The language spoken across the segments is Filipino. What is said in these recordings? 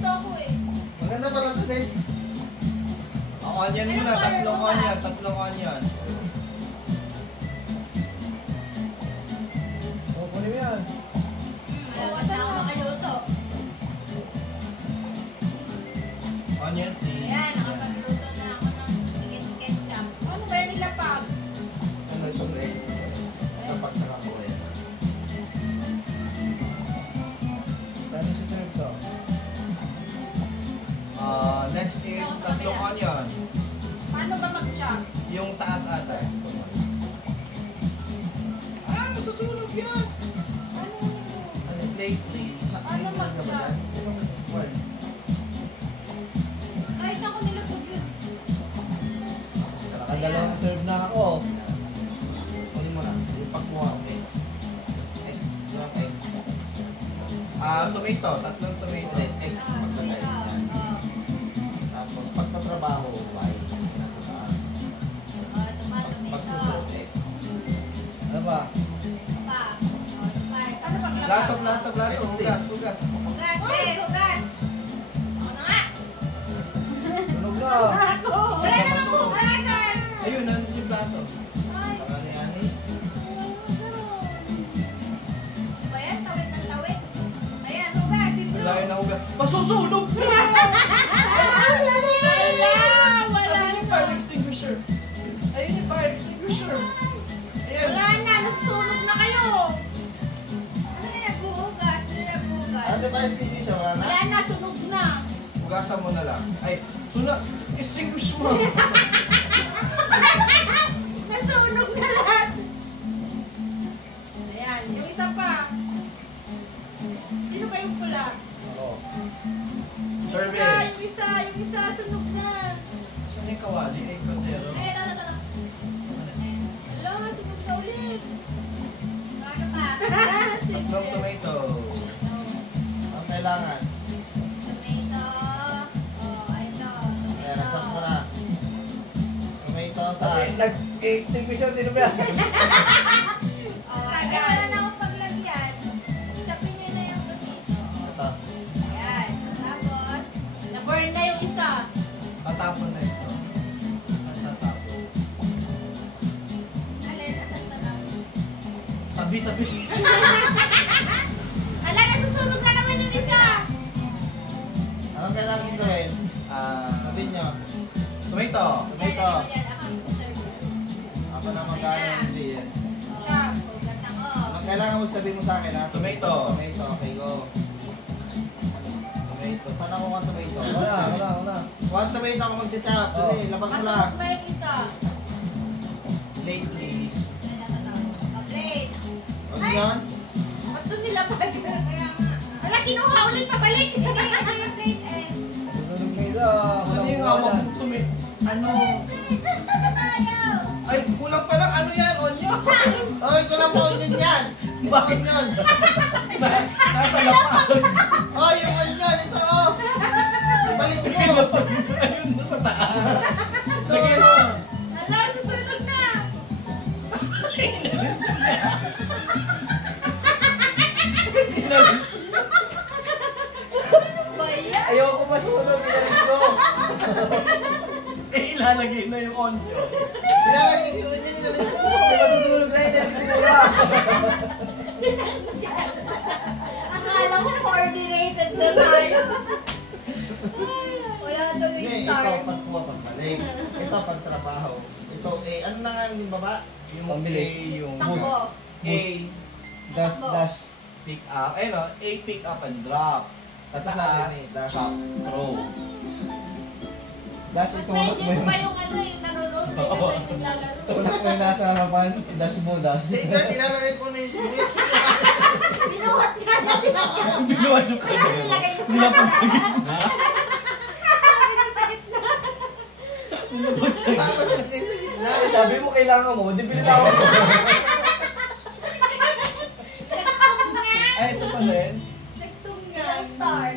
nandito ako eh. Maganda pala ito, sis. Ang onion muna, tatlong onion. O, kunin mo yan. Malakas na ako makaluto. Onion, tea. Ayan, nakapagluto na ako ng ketchup. Ano ba yung nilapag? Ano itong eggs? Kapag nakakuha yan. Ano si Sir to? Next is tatlong onion. Paano ba mag-chop? Yung taas ata. Masusunog yan! Ano, plate please. Paano mag-chop? Ay, saan ko nilapag yun? Nakadalawang serve na ako. Kunin mo na. Yung pagkuha ang eggs. Eggs. Yung eggs. Tomato. Tatlong tomato. Eggs. Pagkatay. Yan. Tapos pagtatrabaho, white. Nasa taas. Pagsusunod, eggs. Ano ba? Ano pang Latog. Hugas. Hugas. Hugas, hugas. Ako na nga. Tunog na. Wala namang hugasan. Ayun, nandun yung plato. Ay, Ani-ani. ba yan? Tawid ng tawid. Ayan, hugas. Si Blue. Wala na hugas. Masusunog! Wala Asan yung fire extinguisher? Ayun yung fire extinguisher. Ayan. Wala na, nasusunog na kayo. Ano yung naghuhugas? Ano yung naghuhugas? Ate pa yung TV siya, wala na? Wala na, sunog na. Hugasan mo na lang. Ay, extinguish mo. Nasunog na lahat. Ayan, yung isa pa. Sino ba yung pula? Ako. Service. Yung isa, sunog na. Saan yung kawali? Ay, kondero. Ay, ito. Hala, sunog na ulit. Ano pa? Tatlong tomato. Ang kailangan. Tomato. Oh, ito. Ayan, nagsas mo na. Tomato sa... Sabi, nag-extinguisher, sino ba yan? Oh, wala na akong paglagyan. Tapin nyo na yung tomato. Ito. Ayan. Tapos, na-burn na yung isa. Tatapon na ito. Tatapon. Alin, asan na lang? Tabi. Ala, nasusunog na naman yung isa. Anong kailangan gawin? Sabihin nyo. Tomato. Tomato. Yan, ako ang serve. Ako na magkano yung ingredients. Oh, hugas ako. Anong kailangan mo sabihin mo sa akin, ha? Tomato. Tomato. Okay, go. Tomato. Saan ako mga tomato? Wala. One tomato ako mag-chop. Dali, labas mo lang. Masunog na yung isa. Plate please. Mag-plate. Ano yan? Ba't doon nila pa? Kaya nga. Ala, kinuha ulit, pabalik. Hindi, ito yung plate eh. Tunog na isa. Ano yung hawak mong tomato? Ano? Ayaw. Ay, kulang pa lang. Ano yan? Onion? Oy, kulang po din yan. Bakit? Onion. Nasa lapad. Oh, yung onion. Ito, oh. Ibalik mo. Ayun, nasa taas. Ito, oh. Ala, susunod na. Bayan. Ayoko masunog. Ilalis ko. Ilalagay na yung onion. Ilalagay yung onion. Inalis mo. Masusunog na ilalis ko na. Akala ko coordinated na tayo. Wala doon Hindi, yung ito start. pagkuha pagbalik. Ito pagtrabaho. Ito, ano na nga yung baba? Yung Pambili. A, yung Takbo. A, Dash. pick up. Ayun o, A, pick up and drop. Sa taas, Dash. drop, throw. Dash, Mas itulak mo naisip pa yung... yung ano yung nanonood na nasa naglalaro. Tulak mo yung nasa harapan. Dash mo, dash. Si Ethan, ilalagay ko na yung series. Binuhat ka na din. Binuhat yung kandero. Nilagay ko sa Nilapag sa gitna. sa gitna. Nilapag sa gitna. Tapos nilagay sa gitna. Sabi mo kailangan mo, di pinitawan ko. Ay, ito pa rin. Nagtung nga. Star.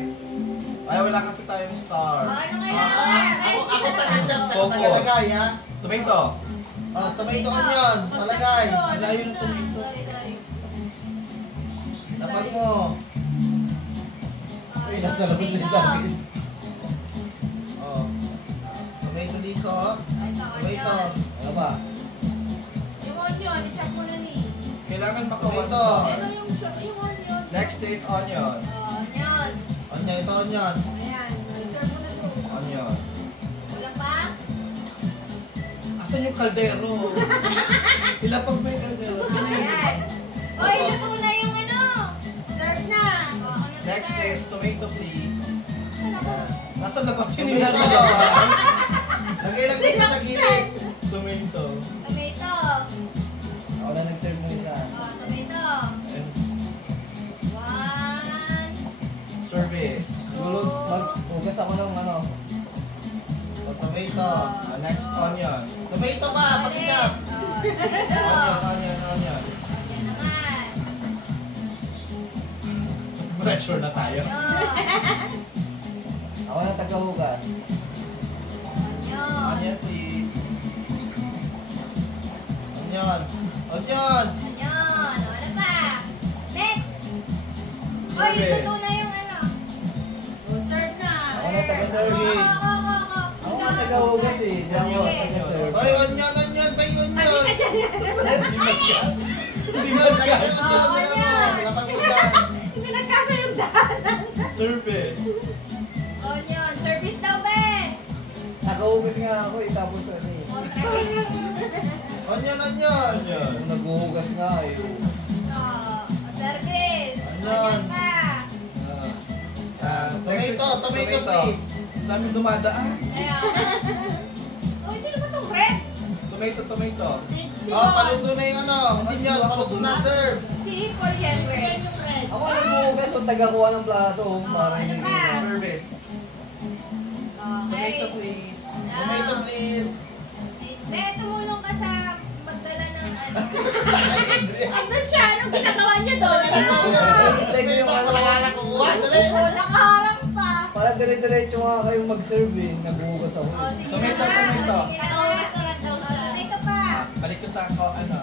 Ay, wala kasi tayong star. Ano kailangan? Ako taga-chop, Focus. taga-lagay, ha? Tomato. Oh, tomato onion, palagay. Malayo ng tomato. Sorry. Dapat mo. Uy, Nasa labas na sa akin. Oh. Tomato dito. Ito, Tomato. onion. Ano ba? Yung onion, i-chop mo na ni. Kailangan makuha Tomato. ito. Yung onion. Next is onion. Oh, onion. Onion, ito onion. Ayan, i-serve mo na to. Onion. Kulang pa? Asan yung kaldero? Ilapag mo yung kaldero. Sino yun? Ayan. Oy, luto na yung ano. Serve na. Oh, ano to, Next serve? is tomato please. Ano ko? Nasa labas yun yung Tomato. nasa labas. Lagay lang dito sa gilid. Tomato. Tomato. Ako na nag-serve mo isa. Oh, tomato. And 1, service. Siguro mag-ugas ako ng ano. So, tomato. Next onion. Tomato pa, pakitap. Oh, tomato. Onion. Onion naman. Pressure na tayo. Onion. Ako na taga-ugas. Onion. Onion please. Onion. Onion. Onion. Ano pa? Next. Oy, Service. luto na yung ano. Oh, serve na. Ako na taga-serving. Ako na taga-ugas eh. Di ako Sige. taga-serve. Oy, onion, onion, bay onion. Hindi Onion, mo lagay ka. yung onion. Lapag mo dyan. Hindi nagkasa yung daanan. Service. Onion. Service daw, be. Taga-ugas nga ako eh. Tapos ano eh. Contracts. Onion, onion. Onion. Kung nag-uhugas nga eh. Oh, service. Onion. pa. Next is Tomato please. Ang daming dumadaan. Ayan. Uy, sino ba itong Brett? Tomato. Oh, paluto na yung ano. Onion, paluto na, sir. Si Paul yan, Brett. Ako na nag-uhugas o taga-kuha ng plato. Para ano hindi pa? Service. Okay. Tomato please. Tomato please. Be, tumulong ka sa magdala ng ano. Ano siya? Anong ginagawa niya doon? Tomato, wala ka na kukuha. Dali. Nakaharang pa. Para dire-diretso nga kayong mag-serve eh. Nag-uhugas ako Oh, eh. sige Tomato, na. tomato. Sige na. Tomato pa. Balik ko sa ano.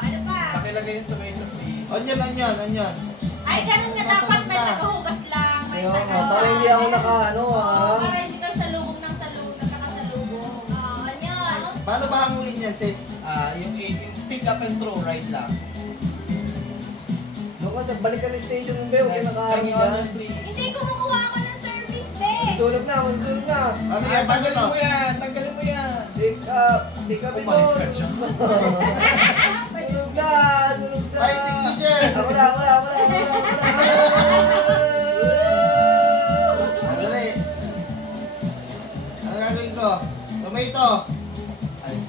Ano pa? Pakilagay yung tomato please. Onion. Ay, ganun nga dapat. May tagahugas lang. May Kaya nga, para hindi ako naka-ano ah. Para hindi kayo salubong ng nagkakasalubong. Oo, onion. Paano ba hangulin yan, sis? Yung pick up and throw right lang. Doon ka, balik ka sa station mo, Beo. Kaya Next, nakaharap panging ka. onion please. Hindi, kumukuha ako ng service, be. Sunog na. Ano yan? Paano Tanggalin to? mo yan. Tanggalin mo yan. Di ka Umalis ka dyan. Sunog na. Fire extinguisher. Ako na. Dali. Ano gagawin ko? Tomato. Ayos.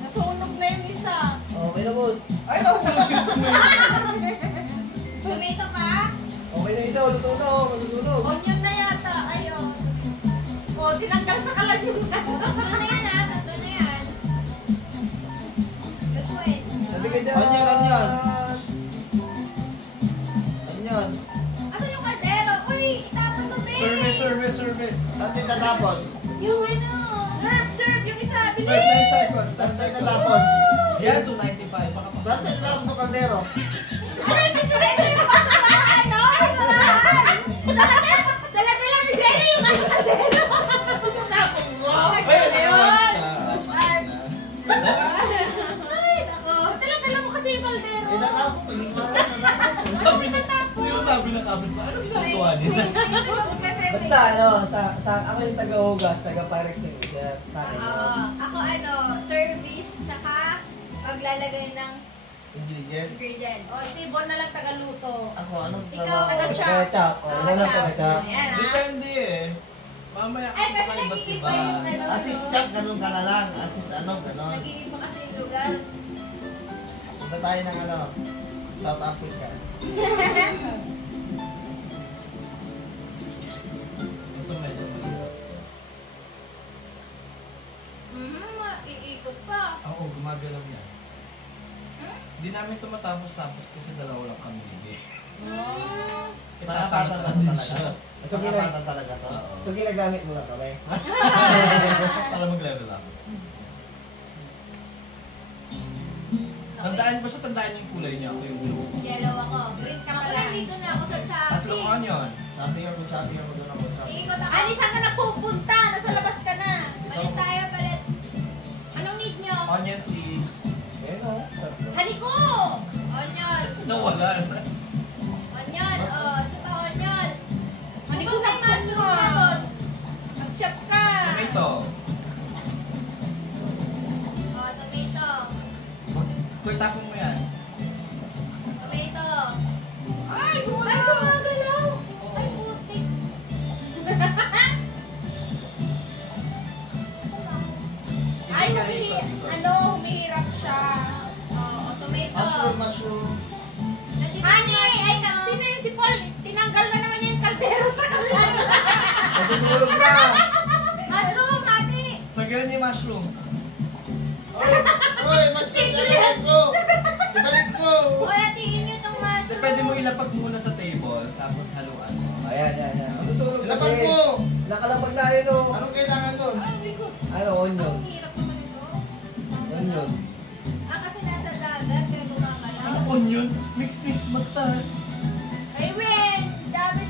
Nasunog na yung isa. Okay na, boss. Ay, nahulog yung tomato. Tomato pa? Okay na isa. Luto na. Masusunog. Onion na yata. Ayun. O, tinanggal sa kalan yung tatlo na yan, ha? Tatlo na yan. Lutuin. Sabi ka dyan. Onion. Onion. Asan yung kaldero? Uy, itapon to, be. Service. Saan din tatapon? Yung ano. Serve. Yung isa. Bilis. Sir, 10 seconds. Saan 10 din seconds. tatapon? Yan, 295. Baka Saan din tatapon sa kaldero? Ay, ito yung basurahan, no? Basurahan. Dala-dala ni Jerry yung ano kaldero. Tatapon mo! Ayun, Ayun. Ay, Ay, nako. Dala-dala mo kasi yung kaldero. Tinatapon. Pinigmahan na Sabi na, sino sabi ng kapit ba? Ano ginagawa nila? May sunog kasi. Basta ano, ako yung taga-hugas, taga-fire extinguisher. Sa akin Oo. yun. Ako ano, service, tsaka maglalagay ng Ingredients. ingredients. O, si Bon na lang tagaluto. Ako, anong Ikaw, trabaho? taga-chop. Taga-chop. Oo, Wala na chop. taga-chop. Ayan, ha? Depende eh. Mamaya Ay, kasi pa iba't nag-iiba iba. yung ano. Assist chop, ganun ka na lang. Assist ano, ganun. Nag-iiba kasi yung lugar. Punta tayo ng ano, South Africa. Ito medyo mahirap. Iikot pa. Oo, gumagalaw yan. Hmm? Hindi namin ito matapos-tapos kasi dalawa lang kami. Hmm. Makapatan Itatapatan din talaga. siya. So, Makapatan talaga to. Oo. So, ginagamit mo na kami. Para mag-level up. Naku, Tandaan, basta tandaan yung kulay niya. Ako yung blue. Yellow ako. Green ka Ah, pala. Dito na ako sa Tatlong Shopee. onion. Sabi nga kung sabi nga magandang ako. Iikot ako. Ali, saan ka napupunta? Nasa labas ka na. Palit tayo, palit. Anong need nyo? Onion, please. Ayan o. Tatlo. Haniko! Onion. Nawala. Onion. Oh, ito pa onion. Haniko Kung na may mushroom na doon. Mag-chop ka. Tomato. Oh, tomato. Kuy, tapon mo yan. Tomato. Ay, Ay, gumagalaw. Ay, putik. Ay, humihirap siya. Oh, tomato. Mushroom. Nandito Honey, yung ay, ano. sino yun si Paul? Tinanggal na naman niya yung kaldero sa kalan. Natutulog na. Mushroom, hati. Magalan niya yung mushroom. Oy, mushroom na lahat ko! Ibalik mo! Hoy, hatiin nyo itong Hindi, mushroom. pwede mo ilapag muna sa table, tapos haluan mo. Ayan, ayan, ayan. Ang susunod Ilapag kasi, mo! nakalapag na yun o. Anong kailangan doon? Ano, onion. Ang hirap naman ito. Onion. Ah, kasi nasa dagat, kaya gumagalaw. Ano onion? Mix mata. Ay, Wen, dami.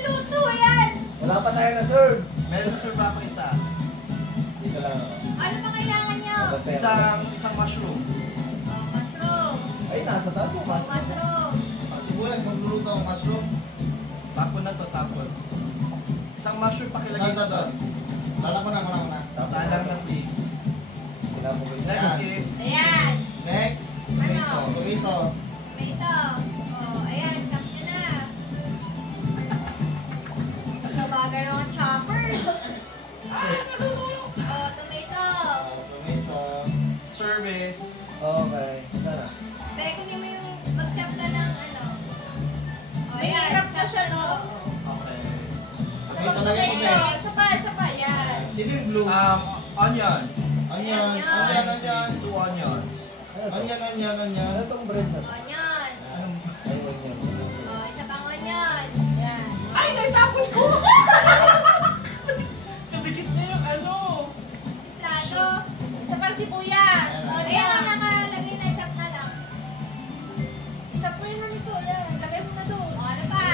Luto yan! Wala pa tayo na serve. Meron na serve ako isa. Dito lang o. Ano pa kailangan nyo? Isang mushroom. Oh, mushroom. Ay, nasa taas mo. Oh, mushroom. Ang sibuyas, magluluto ako mushroom. Tapon na to, tapon. Isang mushroom pakilagay Dada, na to. dada. Lala ko na. Salang ng please. Tinapos ko isa. Next is Ayan. Next. Ano? Tomato. Tomato. Oh, ayan, chop nyo na. Tabagan ng chopper. Oh, tomato. Tomato. service. Okay. Tara. Pero kunin mo yung mag-chop ka ng ano. Oh, ayan. Mahirap na siya, no? Okay. Tomato lagay ko Ito, next. isa pa, yan. Sino yung blue? Onion. Onion. Two onions. Ano to? Onion. Ano tong bread na to? Onion. Ay, onion. Oh, isa pang onion. Yan. Ay, naitapon ko! Kadikit niya yung ano. Plato. Isa pang sibuyas. Ayan ang Onion. nakalagay na chop na lang. Sapuin mo nito, yan. Lagay mo na doon. Oh, ano pa?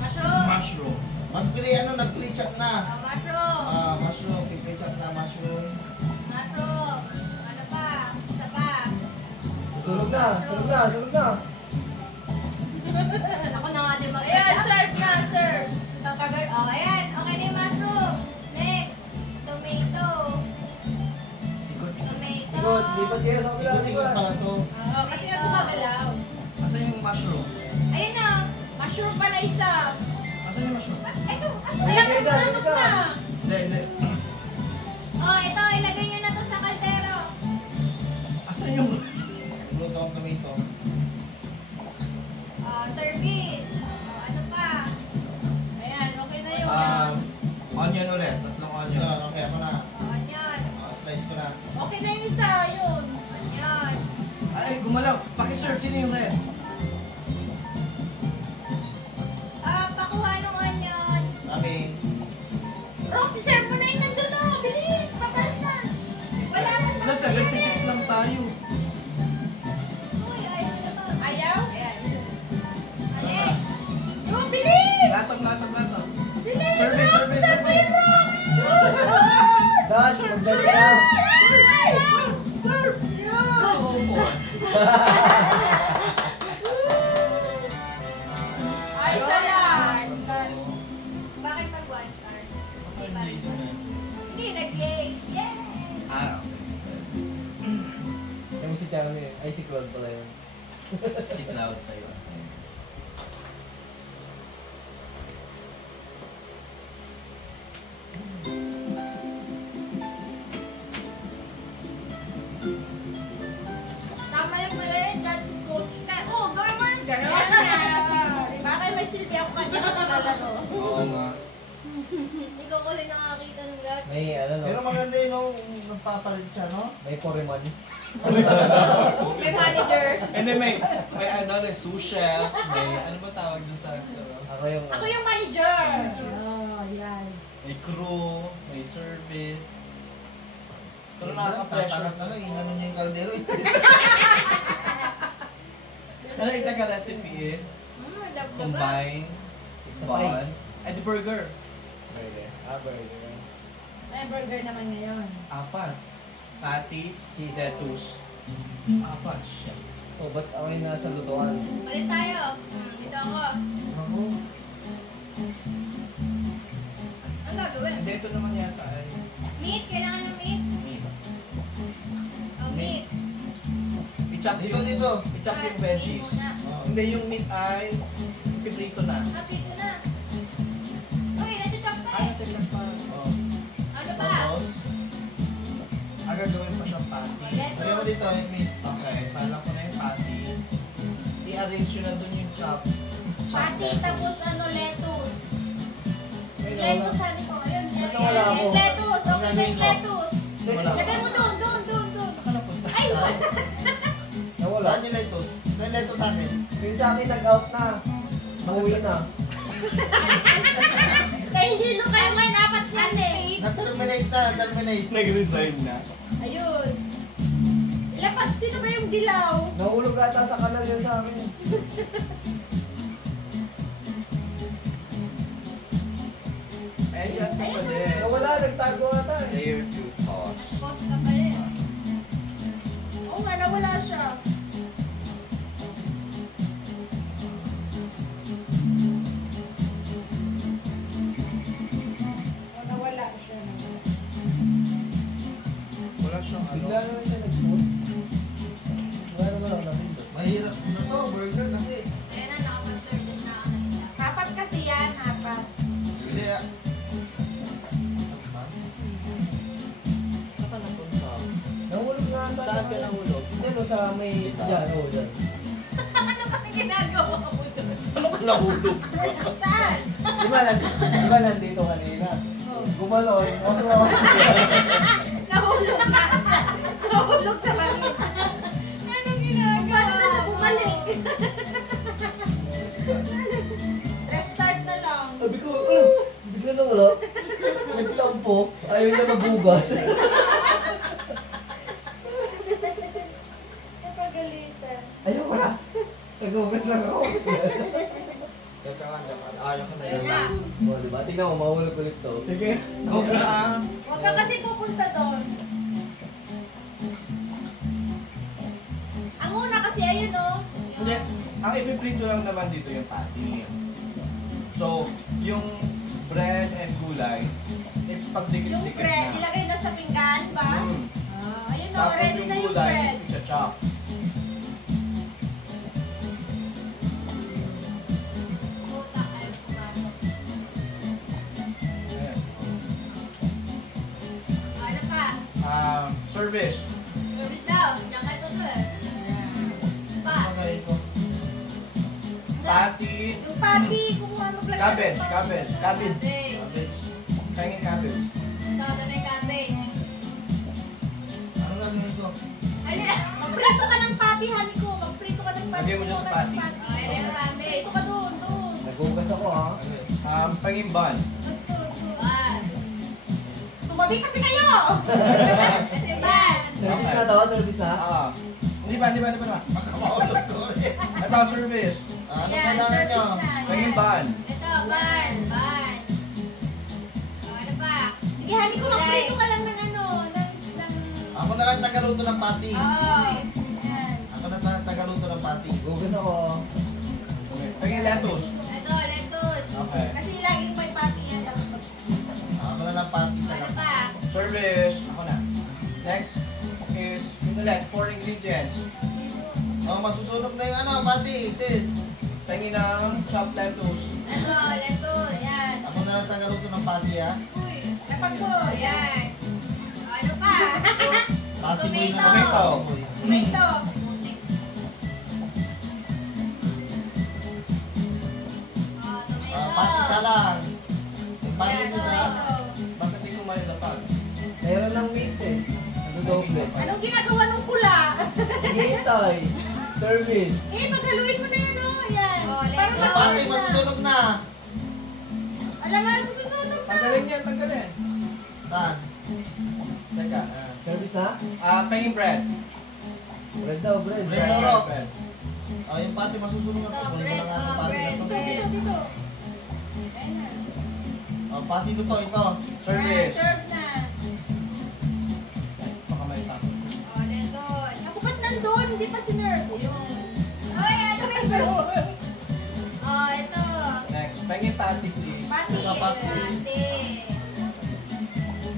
Mushroom. Mushroom. Nag-play chop na. Oh, mushroom. Mushroom. Play chop na mushroom. Mushroom. Ano pa? Isa pa. Sunog na. Ako na nga din Ayan, serve na, serve. Tapagal. Oh, ayan. Okay na yung mushroom. Next. Tomato. Ikot. Tomato. Ikot, lipat kayo sa kabila. Ikot-ikot pala to. Oo, kasi nga gumagalaw. Asan yung mushroom? Ayun na. Mushroom pa na isa. Asan yung mushroom? Ito. Ayan, Ay, may sunod ka. na. Hindi. Oh, ito. Ilagay nyo na to sa kaldero. Asan yung... Luto ang tomato. Oh, service. Oh, ano pa? Ayan, okay na yun. Onion ulit. Tatlong onion. Yun, okay ako na. Oh, onion. Slice ko na. Okay na yung isa, yun. Onion. Ay, gumalaw. Pakiserve. Sino yung red? Pakuha ng onion. Daming. Roxy, serve mo na yung nandun, oh. Bilis, patas na. Wala na Wala, 76 lang tayo. Uy, ayaw naman. Ayaw? Ayan. Next. Yun, bilis. Latag. Bilis, Service, Roxy, service, serve mo service. yun, Rox. Dash, magdash ka. Oo po. Ay, salamat. One star. Bakit pag one star? Hindi ba? Hindi, nag-gay. Yay! Ah, Yung si Chami, ay si Claude pala yun. si Cloud tayo. Tama lang pala yun. That coach ka. Oh, gawin mo yung Ganon gano'n. na. Diba kayo may silbi ako kanina naglalaro? Oo nga. Hindi ko kasi nakakita ng lahat. May ano no, Pero maganda yun, no? Nagpapalit siya, no? may foreman. May manager. And then may sous chef, may ano ba tawag dun sa Ako yung... Ako yung manager. Oh, yes. may crew, may service. Pero nakaka-pressure. Tatanap na lang, inano niya yung kaldero. Ano ita ka recipe is Dagdagan. combine, bun, and burger. Burger. Burger. May burger naman ngayon. Apat. Patty, Cheese. lettuce. Apat. Shit. So, ba't ako yung nasa lutuan? Balik tayo. Dito ako. Ako. Ano gagawin? Hindi, ito naman yata ay Meat? Kailangan ng meat? meat. Oh, meat. I-chop Dito, yung, dito. i-chop yung Meat veggies. muna. Oh. Hindi, yung meat ay piprito na. Prito na. Uy, nag-chop pa Ano, eh. check lang pa. Oh. Ano pa? Tapos, Aga gawin pa siyang patty. lagyan mo dito yung meat. Okay, salang ko na yung patty. I-arrange yun na dun yung chop. Pati, tapos ano, lettuce. May Lettuce, sabi ko. Ayun, Wala ako. lettuce. Okay, may lettuce. Wala. Lagay mo doon. Saka napunta. Ay, Nawala. Saan yung lettuce? Saan yung lettuce sa akin? Yung sa akin nag-out na. Nauwi na. kaya hindi lo kayo man, apat yan eh. Na-terminate na, terminate. Nag-resign na. Ayun. Ilapat, sino ba yung dilaw? Nahulog ata sa kanal yun sa akin. Eh, yan pa pa din. Nawala, nagtago ata eh. Layer 2 toss. Nag-post ka pa rin. Oo nga, nawala siya. Oh, nawala siya. Wala siyang ano. Bigla naman siya nag-post. Wala naman ako nakita. Mahirap na to, burger kasi. Ayan na, nakapag-service na ako ng isa. Apat kasi yan, apat. Hindi ah. Saka napunta. Nahulog nga ata. Saan ka nahulog? Yan o, sa may... Yan, o, dyan. Ano kasi ginagawa ko doon? Ano ka nahulog? Saan? Di ba nandito kanina? Oh. Gumalon. Ako ako. Nahulog na siya. Nahulog sa langit. Anong ginagawa? Paano na siya bumalik? Restart na lang. Sabi ko, bigla na wala. Nagtampo. Ayaw na magugas. Napagalitan. Ayaw wala. Nagugas lang ako. Teka nga, ayaw ko na Ayun yun. na. O, diba? Tingnan mo, mahulog ulit to. Sige. Huwag ka na. Huwag ka kasi pupunta doon. Ang una kasi ayun oh. Hindi. Ang ipiprito lang naman dito yung patty. So, yung bread and gulay, Yung ipagdikit-dikit bread, na. ilagay na sa pinggan ba? Mm. Ayun oh, Tapos ready yung na yung gulay, bread. i-chop. Puta, ayaw pumasok. Ayan. Ano pa? Service. Service daw. Diyan kayo to eh. Pa. Pagkain ko. Patty. Yung patty, kung ano maglagay. Cabbage, ng cabbage, cabbage. Cabbage. Kaya cabbage. Ito, ito na yung cabbage. Ano gagawin ko? Ano? Magprito ka ng patty, honey ko. Magprito ka ng patty. Lagay mo dyan sa patty. Oh, yan yung cabbage. Prito ka doon, doon. Nagugas ako ha. Okay. Pangimban. Basta, Ban. tumabi kasi kayo! Ito yung ban. Service Okay. na to, service na. Hindi ba? Baka maulog ko ulit. Ito, service. Ano Yan, kailangan nyo? service na. Yan. Pangimban. Ito, ban. Ban. Oh, ano pa? Sige, honey ko, magprito ka lang ng ano, ng... Ako na lang tagaluto ng patty. Oo. Yan. Ako na tagaluto ng patty. Gugas ako. Pangin lettuce. Ito, lettuce. Okay. Kasi laging may patty yan. Dapat. Ako na lang patty Ano talaga. pa? Service. Ako na. Next is, yun ulit, 4 ingredients. Oh, masusunog na yung ano, patty, sis. Tingin ng chopped lettuce. Ito, lettuce. Ayan. Ako na lang tagaluto ng patty, ha? Uy. Dapat po. Ayan. Oh, ano pa? Patty boy na Tomato. boy. Tomato. Putik. Oh, tomato. Patty isa lang. Yung patty Ayan, sis, ha? Tomato. Bakit di ko may lapag? Meron ng meat eh. Ano doble? Anong ginagawa ng pula? Hintay. Service. Eh, magaluin mo na yan, oh. Ayan. Oh, Para lettuce. Yung patty, maulit na. masusunog na. Alam mo, susunod na. Tanggalin yan, tanggalin. Saan? Teka, Service na? Pengin bread. Bread daw, bread. Bread daw, Rox. Yung pati masusunod na. Kunin mo na nga yung pati na to. Dito, dito. Ayan na. Pati to, ito. Service. Serve na. Baka may taco. Oh, Lentos. Bukat nandun, hindi pa sinerve. Yung... Ay, ano ba ito? Oh, ito. Next, pengin patty please. Pati. Saka pati. Ate.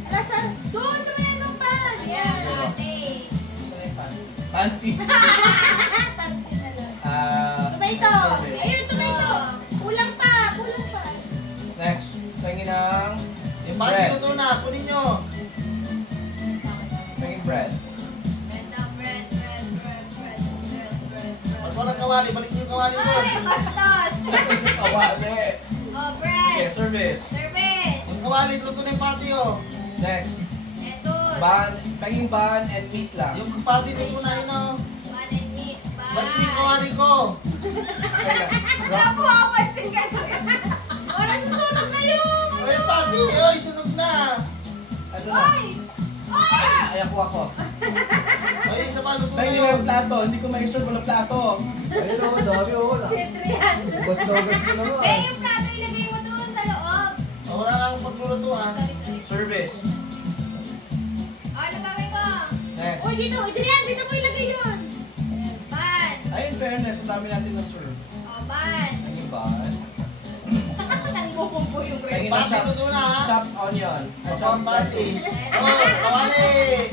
Alasa, doon sa may ano pa. Ayan, ate. Panty. Pati na lang. Tomato. service. Ayun, tomato. Kulang pa, kulang pa. Next, pengin ng Yung pati bread. luto na, kunin nyo. Pengin bread. Bread daw, bread. Mas walang kawali, balik nyo yung kawali doon. Ay, bastos. Kawali. Oh, Okay, bread. service. Service. Yung kawali, luto na yung pati, oh. Next, Lentos. pengin bun and meat lang. Yung pati luto na yun, oh. Bun and meat. Bun. Balik nyo yung kawali ko. Teka, Wala po ako pansin ka. Oras susunog na yung... Ay, yung pati, oy, sunog na. ano na? Oy! Oy! Ay, ako. Ay, isa pa, luto na Pengin yun. ng plato, hindi ko may serve ng plato. Ayun o, dami o. Sitrihan. Ubas-ubas ko naman. Eh, yung plato ilagay mo doon sa loob. Wala na akong paglulutuan. Sorry. Service. Oh, ano gawin ko? Next. Uy, dito, Adrian, dito mo ilagay yun. Ban. Ay, in fairness, ang dami natin na serve. Oh, ban. Pengin bun. Nangbubumbo yung bread. Pengin ng Pati luto na, ha. chopped onion. At saka ang pati. Oh, kawali.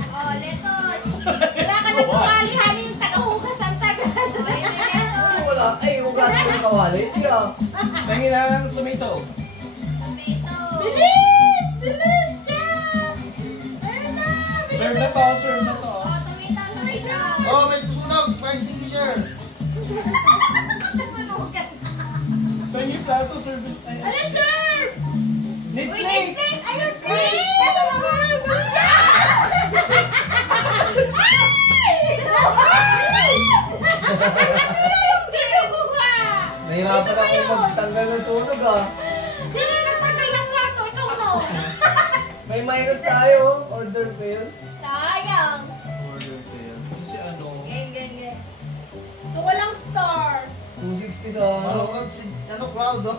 Oh, Lentos. Wala ka na tumali-hali yung taga-hugas ang taga. Oh, ito Lentos. Wala. Ay, ugas ko ng kawali. Hindi ah. Pengin ng tomato. Tomato. Bilis! Bilis! Chef! Ayun na! Bilis! Serve na to. Oh, tomato. Oh, may sunog. Fire extinguisher. Nasunugan. Pengin plato, service na yan. Alas, sir! Neat Uy, plate. next. Ayun, plate. Nasa loob. Nahirapan ako magtanggal ng sunog ah. Sino nagtanggal ng plato? Ikaw mo! May minus tayo. Order fail. Sayang. Order fail. Kasi ano, Gen. So, walang star. 260 sa... Marunod si, crowd, oh.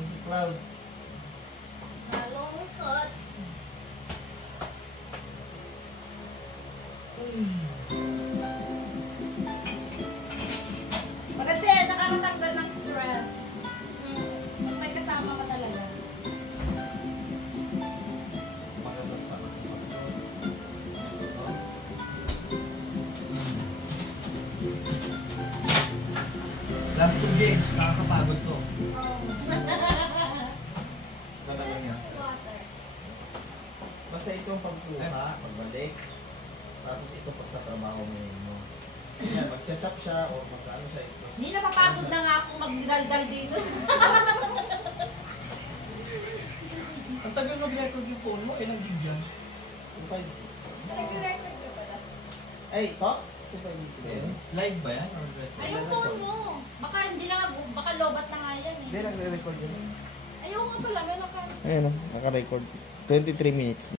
Si Cloud. Nalungkot. Kasi nakakatanggal ng stress. Pag may kasama ka talaga. Magandang sa last 2 games, nakakapagod to. Oh, Ganun niya. water. Basta itong pagkuha, pagbalik, tapos ito pagtatrabaho mo yun mo. Yan, mag-chop siya o mag-ano siya. Hindi napapagod na nga akong magdaldal dito. Ang tagal mag-record yung phone mo, ilang gig yan? 256. Nag-record ka pala. Ay, talk? 256 ba yun? Live ba yan? Or record? Ay, yung phone mo. Baka hindi na nga, baka lobat na nga yan Hindi, eh. nagre-record yun. Ayaw nga pala, meron ka. Ayan o, naka-record. 23 minutes.